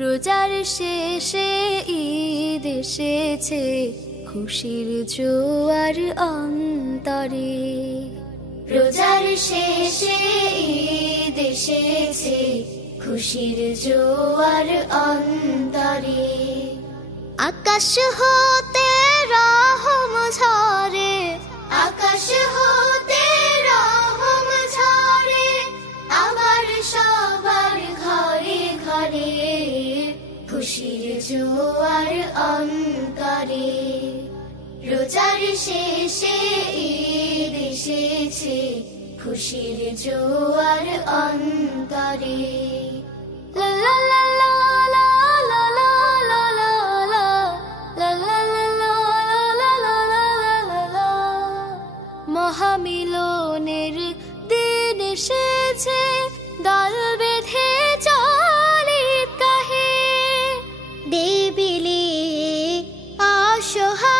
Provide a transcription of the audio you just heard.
রোজার শেষে ঈদ এসেছে, খুশির জোয়ার অন্তরে। রোজার শেষে ঈদ এসেছে, খুশির জোয়ার অন্তরে। আকাশ হতে রহম ঝরে, আকাশ হতে রহম ঝরে, আবার সবার ঘরে ঘরে খুশির জোয়ার অন্তরে। রোজার শেষে ঈদ এসেছে, খুশির জোয়ার অন্তরে। লা লা লা লা লা লা লা লা লা লা লা লা লা লা লা। মহামিলনের দিন এসেছে, দল বেঁধে চলে কাহে। দেবিলে অসহায়